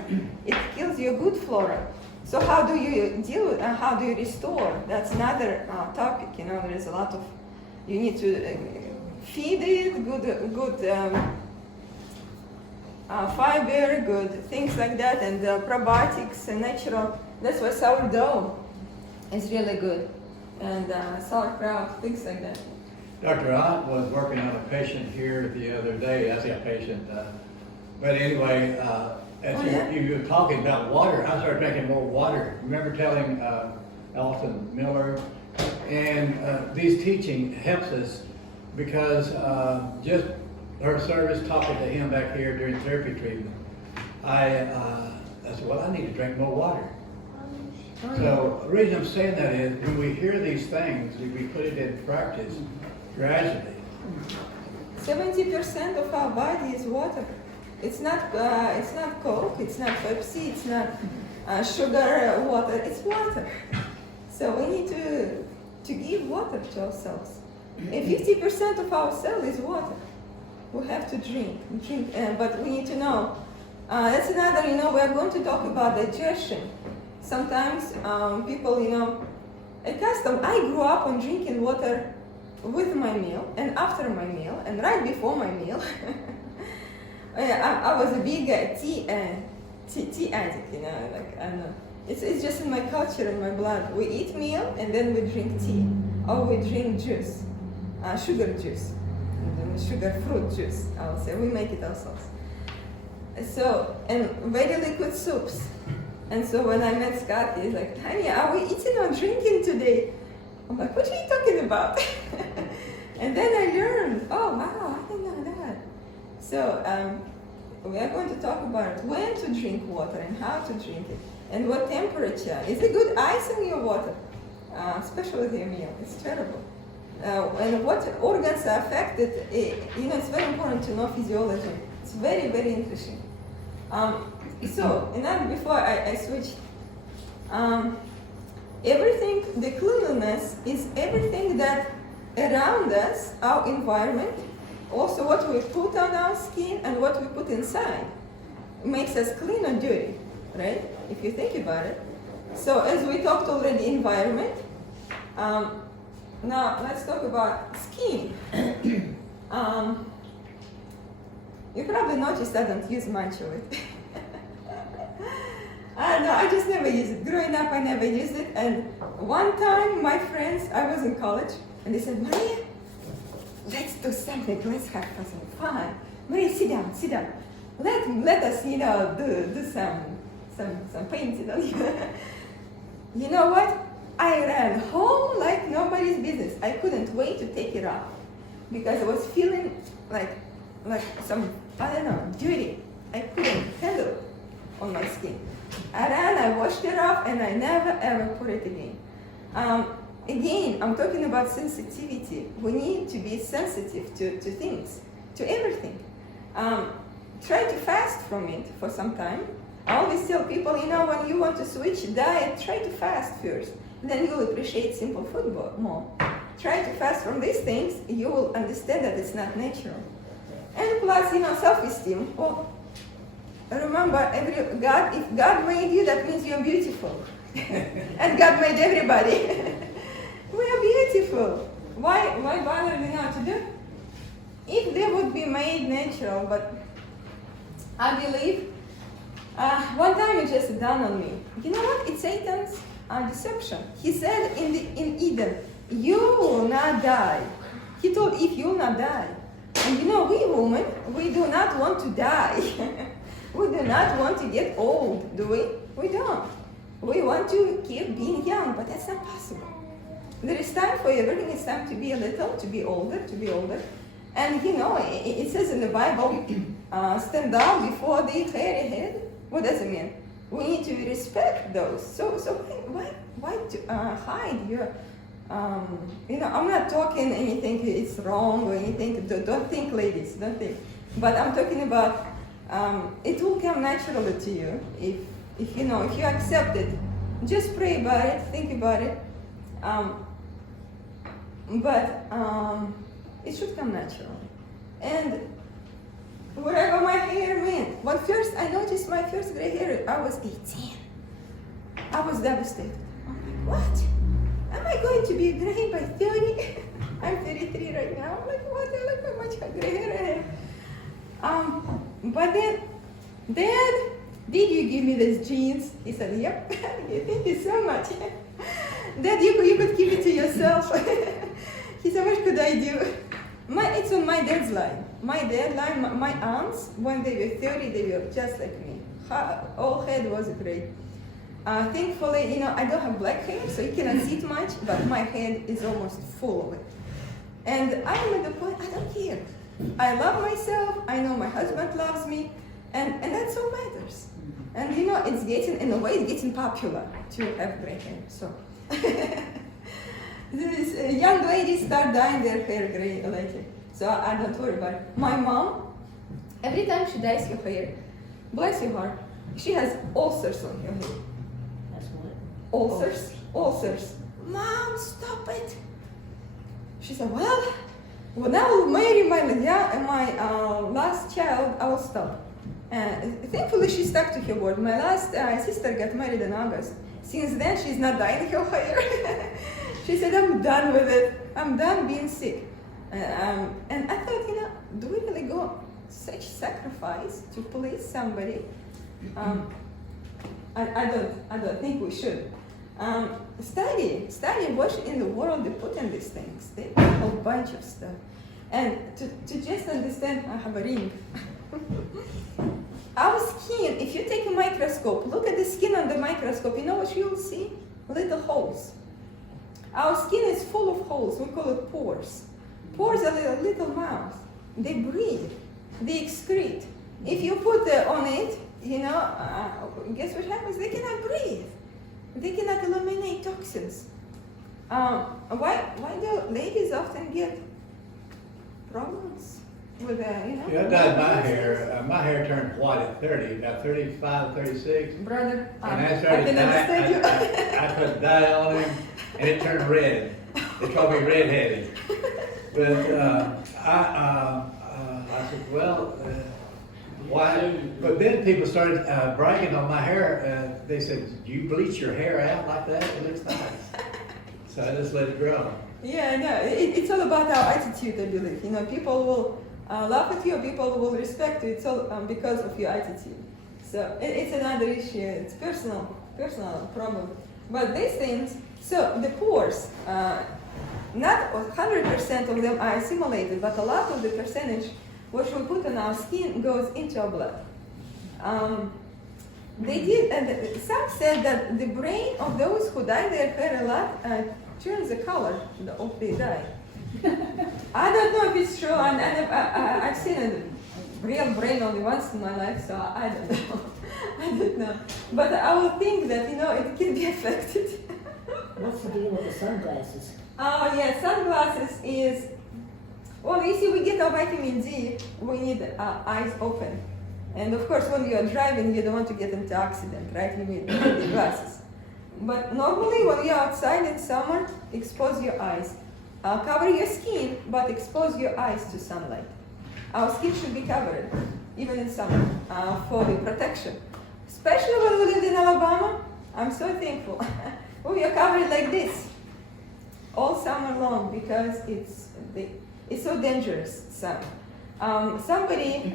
It kills your good flora. So how do you deal with and how do you restore? That's another topic. You know, there's a lot of, you need to feed it good fiber, good things like that, and probiotics and natural. That's why sourdough is really good, and sauerkraut, things like that. Dr. Ott was working on a patient here the other day. I say a patient, but anyway, as you were talking about water, I started drinking more water. Remember telling Alton Miller, and these teaching helps us because just her service, talking to him back here during therapy treatment, I said, well, I need to drink more water. So the reason I'm saying that is when we hear these things, if we put it in practice gradually. 70% of our body is water. It's not Coke, it's not Pepsi, it's not sugar water, it's water. So we need to give water to ourselves. And 50% of our cell is water. We have to drink, but we need to know. That's another, you know, we are going to talk about digestion. Sometimes people, you know, I grew up on drinking water with my meal and after my meal and right before my meal. I was a big tea addict, you know, like, I don't know. It's just in my culture, in my blood. We eat meal and then we drink tea, or we drink juice, sugar juice, sugar fruit juice, I would say. We make it ourselves. So, and very liquid soups. And so when I met Scott, he's like, Tanya, are we eating or drinking today? I'm like, what are you talking about? And then I learned, oh wow, I didn't know that. So we are going to talk about when to drink water and how to drink it. and what temperature. Is it good ice in your water? Especially with your meal. It's terrible. And what organs are affected, it's very important to know physiology. It's very, very interesting. So, and then before I switch, everything, the cleanliness is everything that around us, our environment, also what we put on our skin and what we put inside makes us clean or dirty, right? If you think about it. So as we talked already, environment. Now let's talk about skin. You probably noticed I don't use much of it. I don't know, I just never use it. Growing up, I never used it. And one time, my friends, I was in college, and they said, Maria, let's do something. Let's have some fun. Maria, sit down, sit down. Let us, do some painting on you. You know what? I ran home like nobody's business. I couldn't wait to take it off because I was feeling like some, I don't know, dirty. I couldn't handle it on my skin. I ran, I washed it off, and I never ever put it again. Again, I'm talking about sensitivity. We need to be sensitive to things, to everything. Try to fast from it for some time. I always tell people, when you want to switch diet, try to fast first. Then you'll appreciate simple food more. Try to fast from these things, you will understand that it's not natural. And plus, self-esteem. Well, remember, if God made you, that means you're beautiful. And God made everybody. We are beautiful. Why bother to do? If they would be made natural, but I believe, one time it just dawned on me. You know what? It's Satan's deception. He said in Eden, you will not die. He told Eve, you will not die. And we women, we do not want to die. We do not want to get old, do we? We don't. We want to keep being young, but that's not possible. There is time for everything. It's time to be a little, to be older. And it says in the Bible, stand up before the hairy head. What does it mean? We need to respect those. So why to hide your, I'm not talking anything it's wrong or anything. Don't think, ladies, don't think. But I'm talking about, it will come naturally to you if you accept it. Just pray about it, think about it. But it should come naturally. And whatever my hair meant. When first I noticed my first gray hair, I was 18. I was devastated. I'm like, what? Am I going to be gray by 30? I'm 33 right now. I'm like, what? I like how much gray hair I have. But then, Dad, did you give me these jeans? He said, yep. Thank you so much. Dad, you could keep it to yourself. He said, what could I do? It's on my dad's line. My aunts, when they were 30, they were just like me. All head was great. Thankfully, I don't have black hair, so you cannot see it much, but my head is almost full of it. And I'm at the point, I don't care. I love myself, I know my husband loves me, and that's all matters. And it's getting popular to have gray hair, so. These young ladies start dyeing their hair gray lately, so I don't worry about it. My mom, every time she dyes her hair, bless your heart, she has ulcers on her hair. That's what? Ulcers. Mom, stop it. She said, well, when I will marry my last child, I will stop. Thankfully, she stuck to her word. My last sister got married in August. Since then, she's not dyeing her hair. She said, I'm done with it. I'm done being sick. And I thought, do we really go such sacrifice to please somebody? I don't think we should. Study what in the world they put in these things. They put a whole bunch of stuff. And to just understand, I have a ring. Our skin, if you take a microscope, look at the skin on the microscope, you know what you will see? Little holes. Our skin is full of holes, we call it pores. Pores are little mouths. They breathe, they excrete. If you put on it, guess what happens? They cannot breathe. They cannot eliminate toxins. Why do ladies often get problems with Yeah, I dyed my hair. My hair turned white at 30, about 35, 36. Brother, And I I started can understand you. I put dye on him, and it turned red. They called me redheaded. But I said, well, why? But then people started bragging on my hair. They said, "Do you bleach your hair out like that? It looks nice." So I just let it grow. Yeah, no, it's all about our attitude, I believe. People will laugh at you, people will respect you. It's all because of your attitude. So it's another issue. It's personal problem. But these things, so the pores, not 100% of them are assimilated, but a lot of the percentage which we put on our skin goes into our blood. They did, and some said that the brain of those who dye their hair a lot turns the color of the dye. I don't know if it's true, and I've seen a real brain only once in my life, so I don't know. I don't know. But I would think that, it can be affected. What's the deal with the sunglasses? Oh, yeah, sunglasses is, well, you see, we get our vitamin D, we need our eyes open. And of course, when you are driving, you don't want to get into accident, right? You need the glasses. But normally, when you're outside in summer, expose your eyes. Cover your skin, but expose your eyes to sunlight. Our skin should be covered, even in summer, for the protection. Especially when we lived in Alabama, I'm so thankful. We are covered like this all summer long because it's so dangerous. So, somebody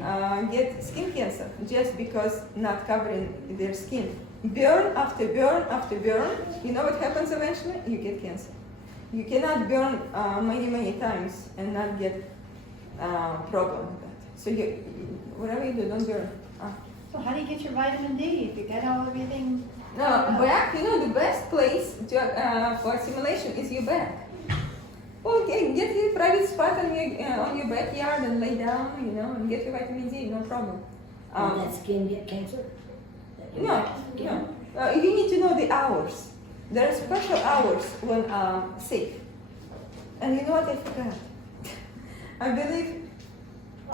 gets skin cancer just because not covering their skin. Burn after burn after burn. You know what happens eventually? You get cancer. You cannot burn many times and not get problem with that. So whatever you do, don't burn. So how do you get your vitamin D if you get everything? No, back. The best place for assimilation is your back. Well, okay, get your private spot on your backyard and lay down, and get your vitamin D, no problem. Does that skin get cancer? No. You need to know the hours. There are special hours when safe. And you know what I forgot? I believe.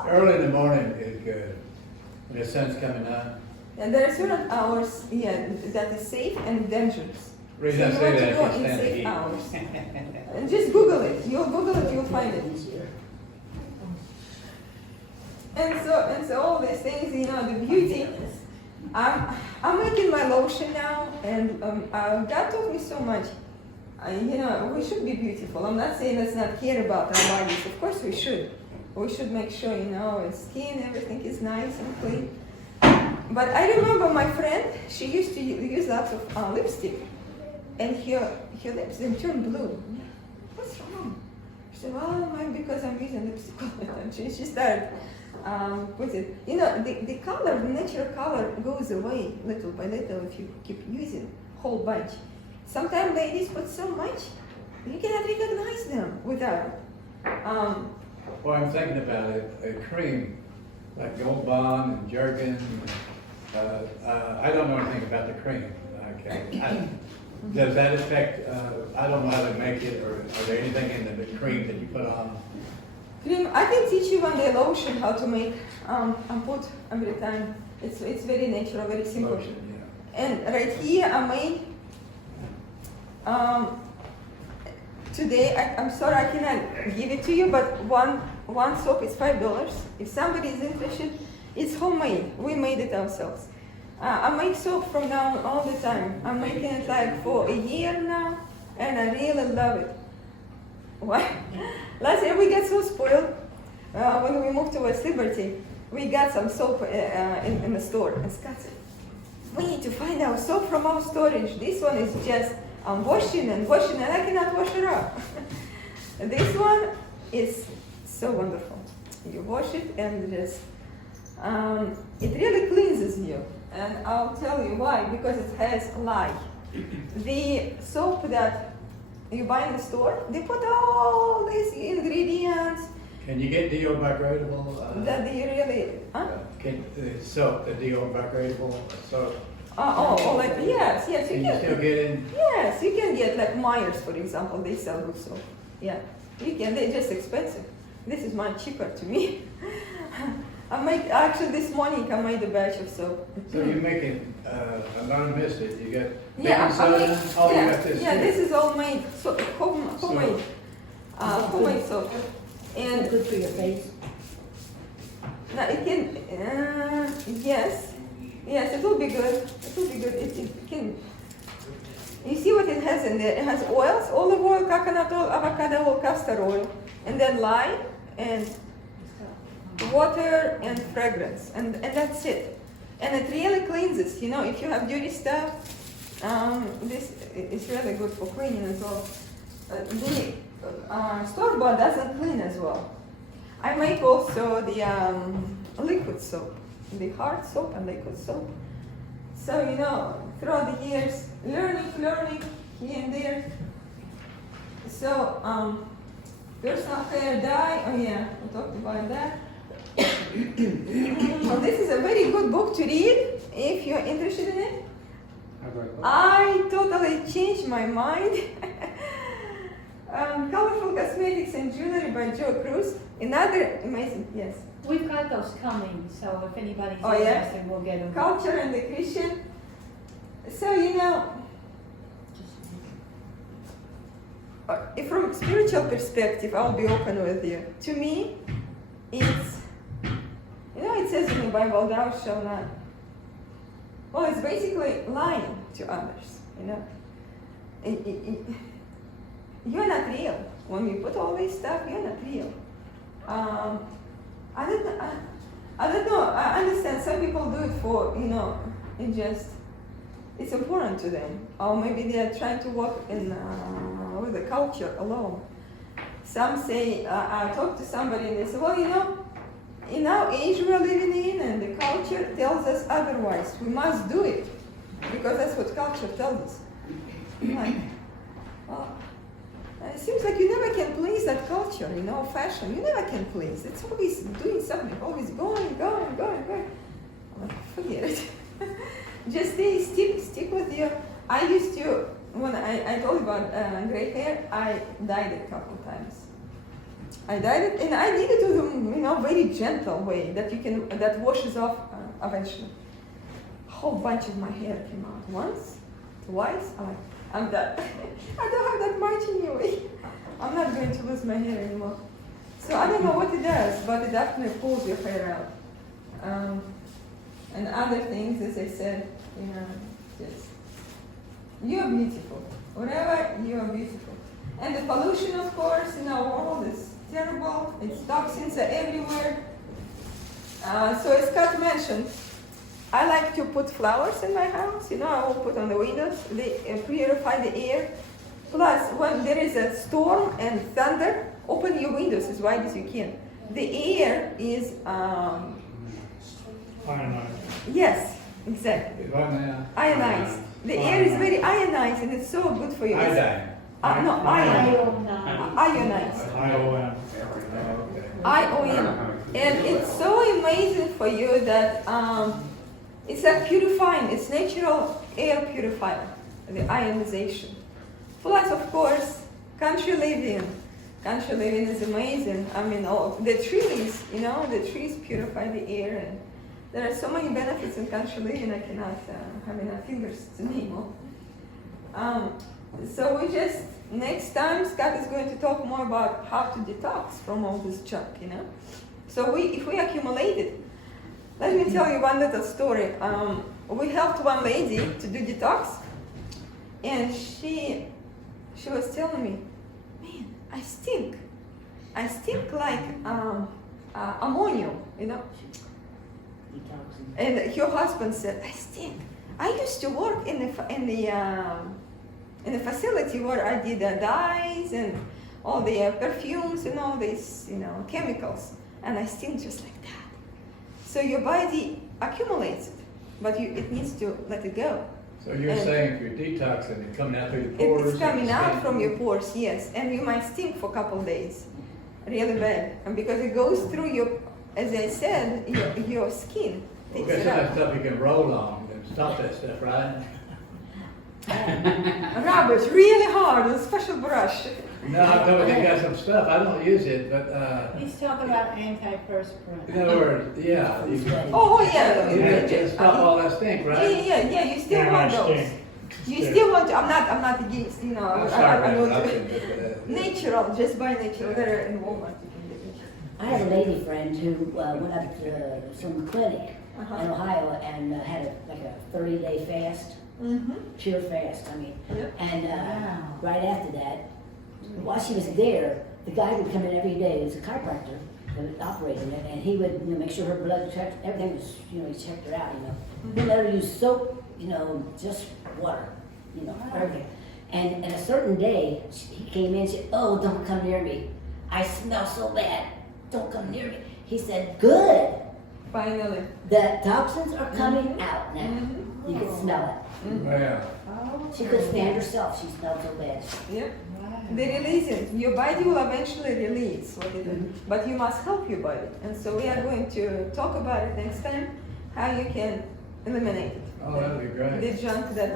Early in the morning is good, when the sun's coming up. And there are certain hours, that is safe and dangerous. The reason I So say you that want is to go in stand the safe heat. hours. And just Google it. You'll Google it, you'll find it. And so all these things, the beauty. I'm making my lotion now, and God taught me so much. We should be beautiful. I'm not saying let's not care about our bodies. Of course we should. We should make sure, our skin, everything is nice and clean. But I remember my friend, she used to use lots of lipstick, and her lips, they turned blue. What's wrong? She said, well, maybe because I'm using lipstick all the time. She started put it. The color, the natural color goes away little by little if you keep using whole bunch. Sometimes ladies put so much, you cannot recognize them without it. Well, I'm thinking about it, a cream, like Gold Bond and Jergens. I don't know anything about the cream. Okay. Does that affect, I don't know how to make it, or are there anything in the cream that you put on? Cream, I can teach you one day lotion how to make and put every time. It's very natural, very simple. Lotion, yeah. And right here I made today. I'm sorry I cannot give it to you, but one soap is $5. If somebody is interested, it's homemade. We made it ourselves. I make soap from now on all the time. I'm making it like for a year now, and I really love it. Why? Last year we got so spoiled when we moved to West Liberty. We got some soap in the store, and Scott said, "We need to find our soap from our storage. This one is just washing, and I cannot wash it up." This one is so wonderful. You wash it, and just it really cleanses you. And I'll tell you why, because it has lye. The soap that you buy in the store, they put all these ingredients, Can you get deobigradable? That you really, huh? Can the soap, the deobigradable soap? Like yes, you Can you still can. get in? Yes, you can get like Myers, for example. They sell good soap. Yeah, you can. They're just expensive. This is much cheaper to me. Actually this morning I made a batch of soap. So you're making anonymous. You got Yeah, baking soda. Oh, you got this. yeah. This is all made homemade, homemade soap. And And good for your face. now it can, yes, it will be good. It will be good. It can. You see what it has in there? It has oils: olive oil, coconut oil, avocado oil, castor oil, and then lime and water and fragrance, and that's it. And it really cleanses. You know, if you have dirty stuff, this is really good for cleaning as well. The store bought doesn't clean as well. I make also the liquid soap, the hard soap and liquid soap. So you know, throughout the years, learning here and there. So personal care dye. Oh yeah, we talked about that. Well, this is a very good book to read if you're interested in it. I totally changed my mind. Colorful Cosmetics and Jewelry by Joe Cruz. Another amazing, yes. We've got those coming, so if anybody's Oh, yeah? interested, we'll get them. Culture and the Christian. So, you know, from spiritual perspective, I'll be open with you. To me, it's, you know, it says in the Bible, thou shalt not. Well, it's basically lying to others, you know. You're not real. When you put all this stuff, you're not real. I don't know. I understand some people do it for, you know, it's important to them. Or maybe they are trying to work in with the culture alone. Some say, I talked to somebody and they say, well, you know, in our age we're living in and the culture tells us otherwise. We must do it because that's what culture tells us. I'm like, well, it seems like you never can please that culture, you know, fashion. You never can please. It's always doing something, always going. I'm like, forget it. Just stick with your. I used to, when I told you about gray hair, I dyed it a couple of times. I dyed it, and I did it with a, you know, very gentle way that washes off eventually. A whole bunch of my hair came out once, twice. I'm done. I don't have that much anyway. I'm not going to lose my hair anymore. So I don't know what it does, but it definitely pulls your hair out. And other things, as I said, you know, just you're beautiful. Whatever, you're beautiful. And the pollution, of course, in our world is terrible. Its toxins are everywhere. So as Scott mentioned, I like to put flowers in my house. You know, I will put on the windows. They purify the air. Plus, when there is a storm and thunder, open your windows as wide as you can. The air is, Ionized. yes, exactly. Right now. Ionized. The air is very ionized and it's so good for you. Iodine. No, ion. Ion. Ionized. ION. Okay. ION. And it's so amazing for you that it's like purifying. It's natural air purifier, the ionization. Plus, of course, country living. Country living is amazing. I mean, the trees, you know, the trees purify the air. And there are so many benefits in country living, I cannot have enough fingers to name all. So we just, next time, Scott is going to talk more about how to detox from all this junk, you know. So if we accumulate it, let me tell you one little story. We helped one lady to do detox, and she was telling me, man, I stink like ammonia, you know. Detoxing. And her husband said, I stink. I used to work in the facility where I did the dyes and all the perfumes and all these, you know, chemicals, and I stink just like that. So your body accumulates it, but it needs to let it go. So you're And saying if you're detoxing, it's coming out through your pores? It's coming and out skin? from your pores, yes, and you might stink for a couple of days. really bad, and because it goes through your, as I said, your skin. Okay, Takes some it of that up. stuff you can roll on and stop that stuff, right? Robert, really hard, a special brush. No, I've never got some stuff, I don't use it, but, He's talking about antiperspirant. in other words, yeah, you can, Oh yeah, you can stop all that stink, yeah, right? you still Yeah, want I those. stink. You still want. I'm not against. You know, I'm I sorry, know man, I to- shouldn't do that. natural. Just buy natural. They're in Walmart. You can get natural. I had a lady friend who went up to some clinic Uh-huh. in Ohio and had like a 30-day fast, Mm-hmm. pure fast, I mean. Yep. And Wow. right after that, while she was there, the guy would come in every day, he was a chiropractor that was operating it, and he would, my sure her blood checked, everything was, he checked her out, He never used soap, just water, everything. And a certain day, he came in and said, "Oh, don't come near me. I smell so bad. Don't come near me." He said, "Good. Finally. The toxins are coming out now. Mhm. You can smell it." Well, She couldn't stand herself. She smelled so bad. Yep. Wow. They release it. Your body will eventually release what it is, but you must help your body. And so we are going to talk about it next time, how you can eliminate it. oh, that'd be The great. junk that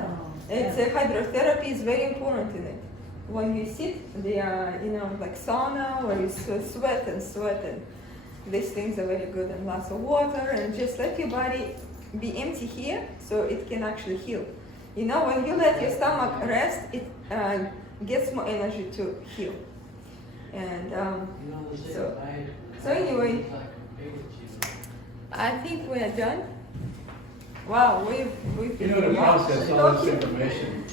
it's hydrotherapy is very important in it. When you sit, they are like sauna where you sweat and these things are very good, and lots of water, and just let your body be empty here so it can actually heal. When you let your stomach rest, it gets more energy to heal. And so anyway, I think we are done. Wow, we've You know, to process all this information,